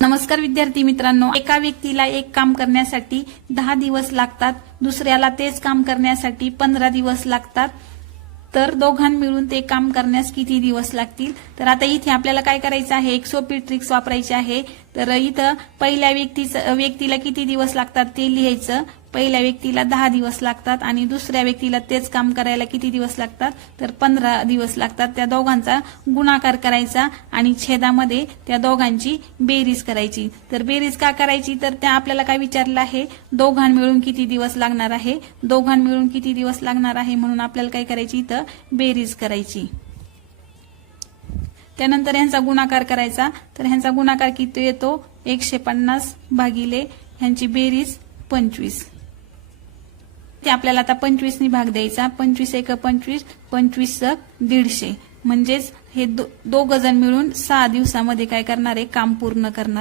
नमस्कार विद्यार्थी मित्रांनो, एका व्यक्तीला एक काम करण्यासाठी 10 दिवस लागतात, दुसऱ्याला तेच काम करण्यासाठी 15 दिवस लागतात. तर दोघां मिळून ते काम करण्यास किती दिवस लागतील? तर आता इथे आपल्याला काय करायचं आहे, एक सोपी ट्रिक्स वापरायची आहे. तर इथं पहिल्या व्यक्तीला किती दिवस लागतात ते लिहायचं. पहिल्या व्यक्तीला 10 दिवस लागतात आणि दुसऱ्या व्यक्तीला तेच काम करायला किती दिवस लागतात, तर 15 दिवस लागतात. त्या दोघांचा गुणाकार करायचा आणि छेदामध्ये त्या दोघांची बेरीज करायची. तर बेरीज का करायची, तर त्या आपल्याला काय विचारलं आहे, दोघां मिळून किती दिवस लागणार आहे, दोघां मिळून किती दिवस लागणार आहे, म्हणून आपल्याला काय करायची, इथं बेरीज करायची. त्यानंतर ह्यांचा गुणाकार करायचा. तर ह्यांचा गुणाकार किती येतो, 150 भागिले ह्यांची बेरीज 25. ते आपल्याला आता 25 ने भाग द्यायचा. 25 एक 25, 25 150. म्हणजेच हे दोघ जण मिळून 6 दिवसामध्ये काय करणार आहे, काम पूर्ण करणार.